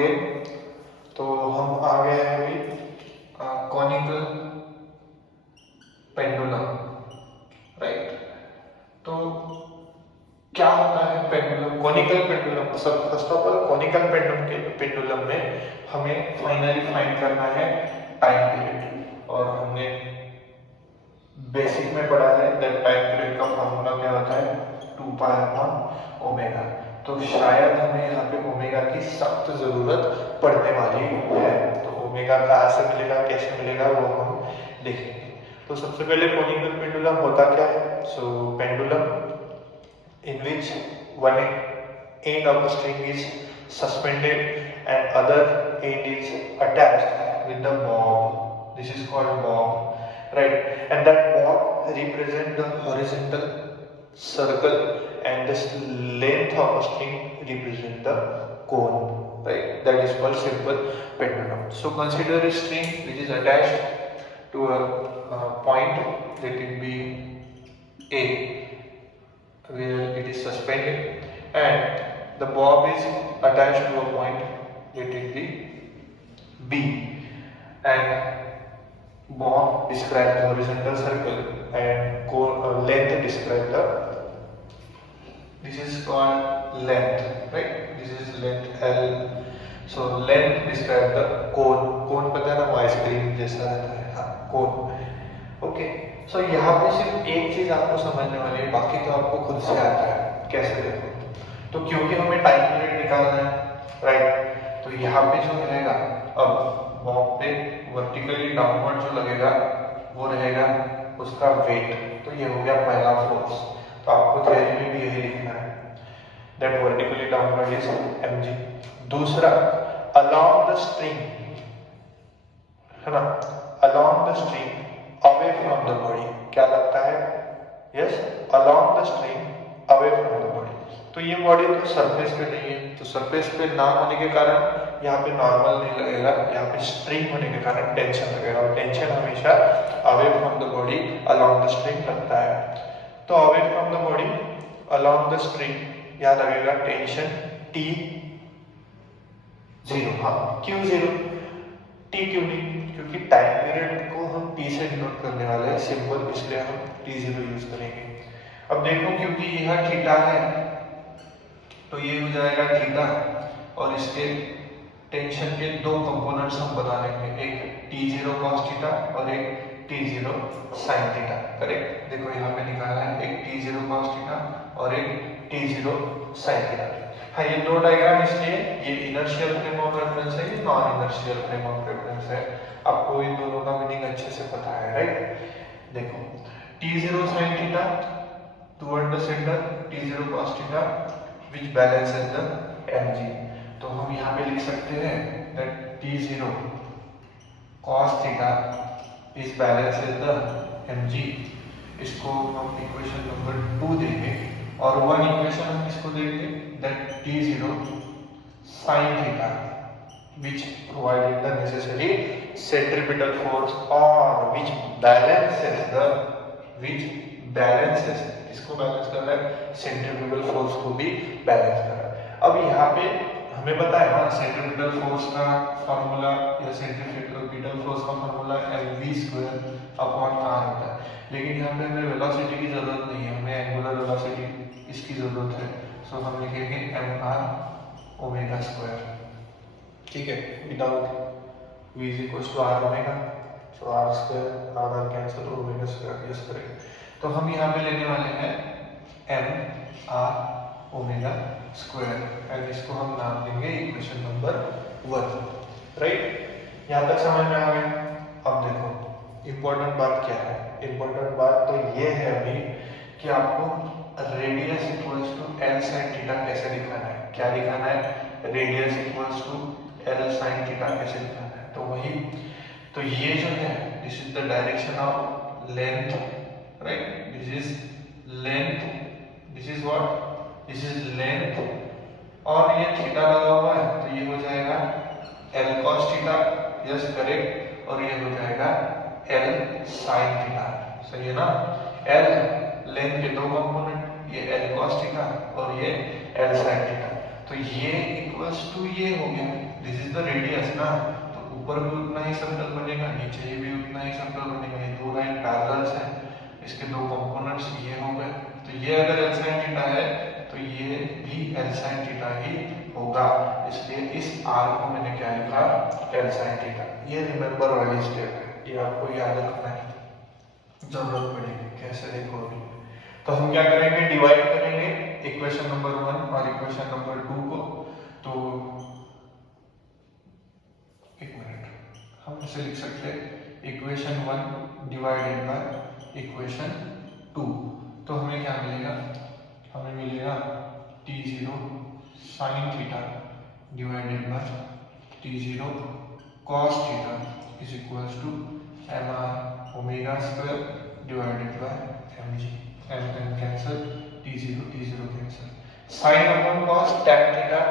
Again तो हम आ गए हैं अभी कॉनिकल पेंडुलम, राइट। तो क्या होता है pendulum, conical pendulum? First of all conical pendulum में हमें फाइनली फाइंड करना है टाइम पीरियड, और हमने बेसिक में पढ़ा है दैट टाइम पीरियड का फॉर्मूला क्या होता है 2 पाई अपॉन ओमेगा। तो शायद हमें यहाँ पे ओमेगा की सख्त जरूरत पड़ने वाली है, तो ओमेगा कहाँ से मिलेगा, कैसे मिलेगा, वो हम देखेंगे। तो सबसे पहले कॉनिकल पेंडुलम होता क्या है? सो pendulum in which one end of the string is suspended and other end is attached with the bob. This is called bob, right? And that bob represent the horizontal circle and the length of a string represent the cone, right? That is called simple pendulum. So consider a string which is attached to a point, let it be A, where it is suspended, and the bob is attached to a point, let it be B, and bob describes the horizontal circle and length describes the, this is called length, right? This is length L. So length describes the cone पता है ना, ice cream जैसा रहता है, हाँ cone, okay. सो यहाँ पे सिर्फ एक चीज आपको समझने वाली है, बाकी तो आपको खुद से आता है। कैसे देखो, तो क्योंकि हमें टाइम पीरियड निकालना है, राइट, तो यहाँ पे जो रहेगा, अब बॉब पे वर्टिकली डाउनवर्ड जो लगेगा वो रहेगा उसका वेट। तो ये हो गया पहला फोर्स, तो आपको थ्योरी में भी यही लिखना है, that vertically downward is mg। दूसरा, अलोंग द स्ट्रिंग, है ना, along the string away from the body, क्या लगता है? Yes, along the string away from the body. तो ये बॉडी तो सरफेस पे नहीं है, तो सरफेस पे ना होने के कारण यहाँ पे नॉर्मल नहीं लगेगा, यहाँ पे स्ट्रिंग होने के कारण टेंशन लगेगा, और टेंशन हमेशा away from the body along the string लगता है। तो away from the body along the string यहाँ लगेगा टेंशन T जीरो। हाँ, क्यों जीरो, T क्यों नहीं? क्योंकि टाइम पीरियड को हम T से डिनोट करने वाले हैं, सिंबल, इसलिए हम T0 यूज करेंगे। अब देखो, क्योंकि यह थीटा है तो ये हो जाएगा थीटा, और इसके टेंशन के दो कंपोनेंट्स हम बता लेंगे, एक T0 cos थीटा और एक T0 sin थीटा, करेक्ट। देखो यहाँ पे निकाला है, एक T0 cos थीटा और एक T0 sin थीटा। हाँ, ये दो डायग्राम इसलिए, ये इनर्शियल फ्रेम ऑफ रेफरेंस है, ये non inertial frame of reference है, आपको इन दोनों का मीनिंग अच्छे से पता है, राइट। देखो, T0 sin theta toward the centre, T0 cos theta which balances the mg। तो हम यहाँ पे लिख सकते हैं that T0 cos theta is balances the mg। इसको हम इक्वेशन नंबर 2 देंगे, और वन इक्वेशन हम इसको देंगे that T0 sin theta which provided the necessary centripetal force or which balances इसको बैलेंस कर रहा है, सेंट्रीफ्यूगल फोर्स को भी बैलेंस कर रहा है। अब यहाँ पे हमें पता है ना, सेंट्रीपिटल फोर्स का फॉर्मूला या सेंट्रीपिटल फोर्स का फॉर्मूला mv² अपॉन r होता है, लेकिन यहाँ पे हमें वेलोसिटी की जरूरत नहीं है, हमें एंगुलर वेलोसिटी इसकी जरूरत है। सो हम लिखेंगे mr ओमेगा स्क्वायर, ठीक है, without v is equal to r omega, so r square r cancel, omega square yes करेंगे। तो हम यहाँ पे लेने वाले हैं mr ओमेगा स्क्वायर, एंड इसको हम नाम देंगे इक्वेशन नंबर 1, राइट। यहाँ तक समझ में आ गया। अब देखो इंपॉर्टेंट बात क्या है, इंपॉर्टेंट बात तो ये है अभी कि आपको radius equals to L sine theta कैसे दिखाना है। क्या दिखाना है? Radius equals to L sine theta कैसे दिखाना है। तो वही, तो ये जो है this is the direction of length, right, this is length, this is what, this is length, और ये थीटा लगा हुआ है तो ये हो जाएगा L cos theta, yes correct, और ये हो जाएगा L sin थीटा, सही है ना। L लेंथ के दो कंपोनेंट, ये L cos थीटा और ये L sin थीटा, तो ये इक्वल्स टू ये हो गया, दिस इज द रेडियस ना, तो ऊपर भी उतना ही सर्कल बनेगा, नीचे भी उतना ही सर्कल बनेगा। ये दो लाइन पैरेलल्स हैं, इसके दो कंपोनेंट्स ये हो गए। तो ये अगर एल साइन थीटा है तो ये भी एल साइन थीटा ही होगा, इसलिए इस आर को मैंने क्या लिखा, एल साइन थीटा। ये रिमेंबर वाली स्टेप है, ये आपको याद रखना है, जरूरत पड़ेगी। कैसे देखो अभी, तो हम क्या करेंगे, डिवाइड करेंगे इक्वेशन नंबर 1 और इक्वेशन नंबर 2 को। तो एक मिनट, हम इसे लिख सकते हैं इक्वेशन 1 डिवाइडेड बाय इक्वेशन 2। तो हमें क्या मिलेगा, हमें मिलेगा T0 sine theta divided by T0 cos theta is equals to mr omega square divided by mg। m cancel, T0 cancel. Sine upon cos tan theta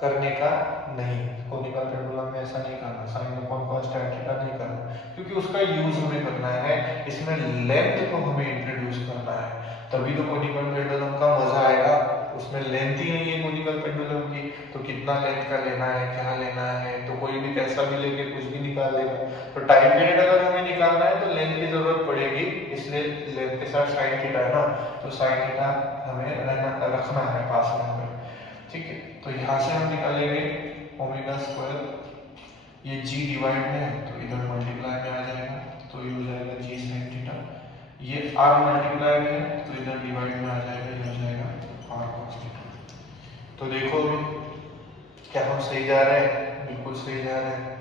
करने का नहीं, कोनिकल पेंडुलम में ऐसा नहीं करना, sine upon cos tan theta नहीं करना, क्योंकि उसका यूज हमें करना है, इसमें लेंथ को हमें इंट्रोड्यूस करना है, तभी तो कोनिकल पेंडुलम का मजा आएगा। उसमें लेंथ ही नहीं है कोनिकल पेंडुलम की, तो कितना लेंथ का लेना है, क्या लेना है, तो कोई भी कैसा भी लेके कुछ भी निकाल लेगा। तो टाइम पीरियड अगर हमें निकालना है तो लेंथ की जरूरत पड़ेगी, इसलिए लेंथ के साथ साइन थीटा है ना, तो साइन थीटा हमें रखना है पास में, ठीक है। तो यहाँ से हम निकालेंगे ओमेगा स्क्वायर, ये g डिवाइड में है तो इधर मल्टीप्लाई में आ जाएगा, तो ये हो जाएगा g sin थीटा। ये r मल्टीप्लाई में है तो इधर डिवाइड में आ जाएगा, ये हो जाएगा r cos थीटा। तो देखो अभी क्या हम सही जा रहे हैं, बिल्कुल सही जा रहे हैं।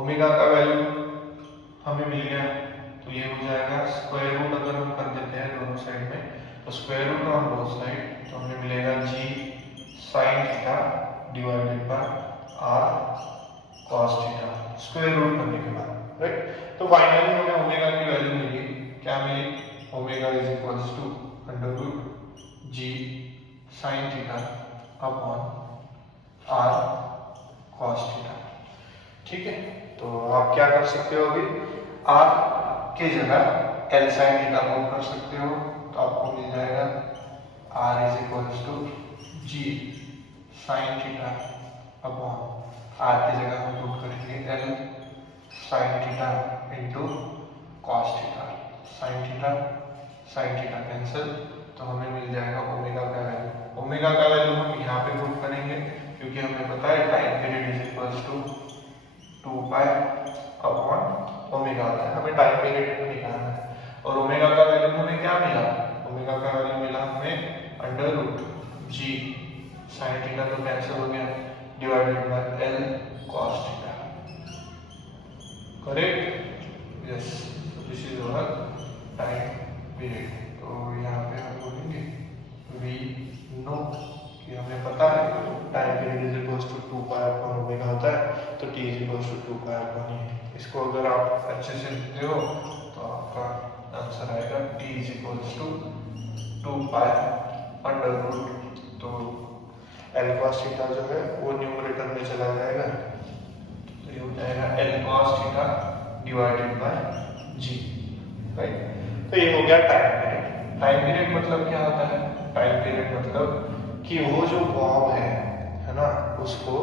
ओमेगा का वैल्यू हमें मिल गया, तो ये हो जाएगा स्क्वायर रूट, अगर हम कर देते हैं दोनों साइड में, तो square root on both side, तो हमें मिलेगा g sin theta divided by r cos theta square root करने के बाद, राइट। तो फाइनली हमें ओमेगा की वैल्यू मिली, क्या मिली, omega is equals to under root g sin theta upon r cos theta, ठीक है। तो आप क्या कर सकते हो, अभी r के जगह l sin थीटा को कर सकते हो, तो आपको मिल जाएगा r is equals to g sin theta upon r की जगह हम पुट करेंगे l sin theta into cos theta, sin theta cancel, तो हमें मिल जाएगा ओमेगा का वैल्यू। ओमेगा का वैल्यू हम यहाँ पे पुट करेंगे, क्योंकि हमें पता है time period is equals to 2 pi upon omega होता है, हमें टाइम पीरियड को निकालना है। और ओमेगा का वैल्यू हमें क्या मिला, ओमेगा का वैल्यू मिला हमें under root g sin theta तो कैंसिल हो गया, divided by l cos theta, correct, yes. तो this is our time period. तो यहाँ पे हम बोलेंगे वी नो कि हमें पता है time period is equals to 2 pi upon omega होता है, तो t is equals to 2 pi upon e। इसको अगर आप अच्छे से लिखते हो तो आपका आंसर आएगा t is equals to 2 pi under root, तो l cos थीटा जो है वो न्यूमरेटर में चला जाएगा, तो ये हो जाएगा l cos theta divided bye g, right. तो ये हो गया टाइम पीरियड। टाइम पीरियड मतलब क्या होता है, टाइम पीरियड मतलब कि वो जो बॉब है ना, उसको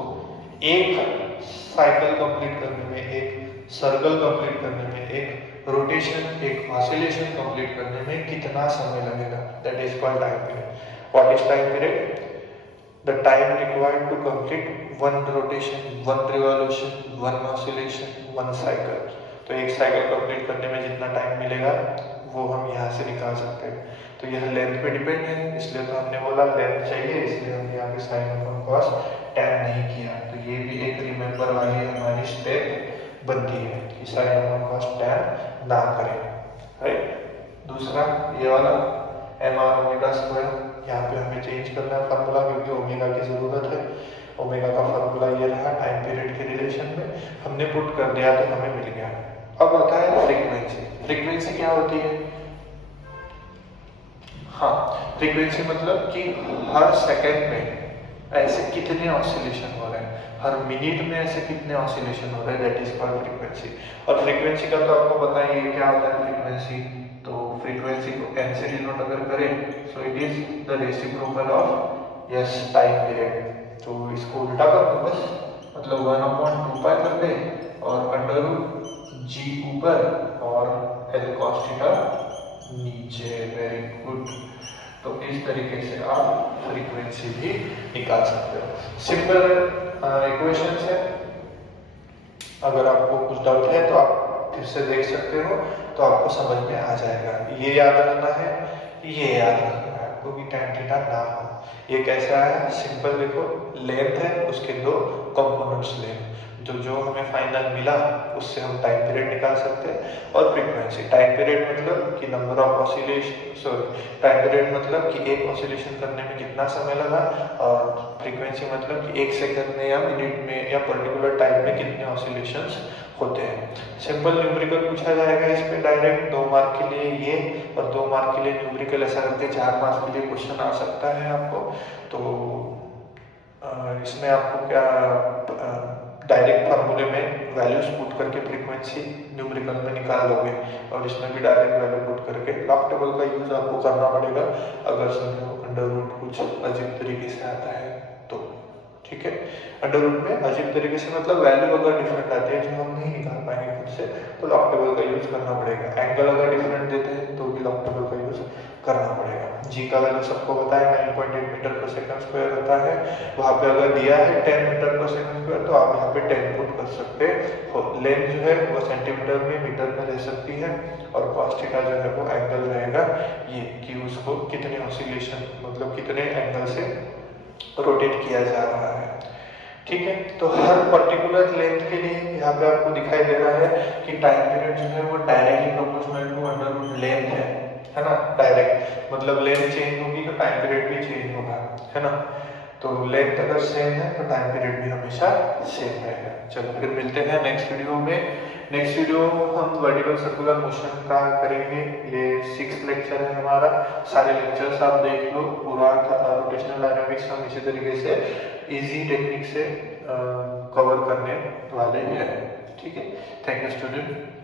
एक साइकिल कंप्लीट करने में, एक सर्कल कंप्लीट करने में, एक रोटेशन, एक ऑसिलेशन कंप्लीट करने में कितना समय लगेगा, that is called time period. What is time period, the time required to complete one rotation, one revolution, one oscillation, one cycle. तो एक साइकिल कंप्लीट करने में जितना टाइम मिलेगा वो हम यहाँ से निकाल सकते हैं। तो यह लेंथ पे डिपेंड है, इसलिए तो हमने बोला लेंथ चाहिए, इसलिए हमने यहाँ पे साइन अपॉन कॉस tan नहीं किया। तो ये भी एक रिमेंबर वाली हमारी स्टेप बनती है कि साइन अपॉन कॉस tan ना करें, राइट। दूसरा ये वाला mr ओमेगा स्क्वायर, यहाँ पे हमें चेंज करना है फार्मूला, क्योंकि ओमेगा की जरूरत है। ओमेगा का फार्मूला ये रहा टाइम पीरियड के रिलेशन में, हमने पुट कर दिया तो हमें मिल गया। अब आता है फ्रीक्वेंसी। फ्रीक्वेंसी क्या होती है, हाँ, फ्रीक्वेंसी मतलब कि हर सेकंड में ऐसे कितने ऑसिलेशन हो रहे हैं, हर मिनट में ऐसे कितने ऑसिलेशन हो रहे हैं, दैट इज कॉल्ड फ्रीक्वेंसी। और फ्रीक्वेंसी का तो आपको पता ही है क्या होता है फ्रीक्वेंसी। तो फ्रीक्वेंसी को n से डिनोट अगर करें, so it is the reciprocal of yes time period. तो इसको उल्टा कर दो बस, मतलब 1/2 कर दे और अंडर रूट जी ऊपर और एल कॉस थीटा नीचे। Very good. तो इस तरीके से आप फ्रीक्वेंसी भी निकाल सकते हो। सिंपल इक्वेशन है। अगर आपको कुछ डाउट है तो आप फिर से देख सकते हो, तो आपको समझ में आ जाएगा। ये याद रखना है, ये याद रखना है आपको कि tan थीटा ना हो। ये कैसा है, सिंपल देखो, लेंथ है, उसके दो कंपोनेंट्स लें, जो हमें फाइनल मिला उससे हम टाइम पीरियड निकाल सकते हैं। और फ्रीक्वेंसी, टाइम पीरियड मतलब कि number of oscillation, sorry time period मतलब कि एक ऑसिलेशन करने में कितना समय लगा, और फ्रीक्वेंसी मतलब कि 1 सेकंड में या मिनट में या पर्टिकुलर टाइम में कितने ऑसिलेशंस होते हैं। सिंपल न्यूमेरिकल पूछा जाएगा इस पे डायरेक्ट 2 मार्क के लिए ये, और 2 मार्क के लिए न्यूमेरिकल, ऐसा करके 4 मार्क के लिए क्वेश्चन आ सकता है आपको। तो इसमें आपको क्या डायरेक्ट फार्मूले में वैल्यूज पुट करके फ्रीक्वेंसी न्यूमेरिकल में निकाल लोगे, और इसमें भी डायरेक्ट वैल्यू पुट करके लॉग टेबल का यूज आपको करना पड़ेगा अगर समझो अंडर रूट कुछ अजीब तरीके से आता है तो। ठीक है, अंडर रूट में अजीब तरीके से मतलब वैल्यू अगर डिफरेंट आती है जो हम नहीं निकाल पाएंगे खुद से, तो लॉग टेबल का यूज करना पड़ेगा। एंगल अगर डिफरेंट देते हैं तो भी लॉग टेबल का यूज करना पड़ेगा। जी का वैल्यू सबको बताया 9.8 मीटर पर सेकंड स्क्वायर होता है। वहां पे अगर दिया है 10 मीटर पर सेकंड स्क्वायर तो आप यहाँ पे 10 पुट कर सकते हो। लेंथ जो है वो सेंटीमीटर में, मीटर में रह सकती है, और cos थीटा जो है वो एंगल रहेगा ये, कि उसको कितने ऑसिलेशन मतलब कितने एंगल से रोटेट किया जा रहा है। ठीक है, तो हर पर्टिकुलर लेंथ के लिए यहाँ पे आपको दिखाई दे रहा है कि टाइम पीरियड जो है वो directly proportional to under root length है ना। डायरेक्ट मतलब लेंथ चेंज होगी तो टाइम पीरियड भी चेंज होगा, है ना। तो लेंथ अगर सेम है तो टाइम पीरियड भी हमेशा सेम रहेगा। चलो फिर मिलते हैं नेक्स्ट वीडियो में। नेक्स्ट वीडियो हम वर्टिकल सर्कुलर मोशन का करेंगे। ये 6th लेक्चर है हमारा। सारे लेक्चर्स आप देख लो, पूरा रोटेशनल डायनामिक्स हम इसी तरीके से इजी टेक्निक से कवर करने वाले हैं। ठीक है, थैंक यू स्टूडेंट।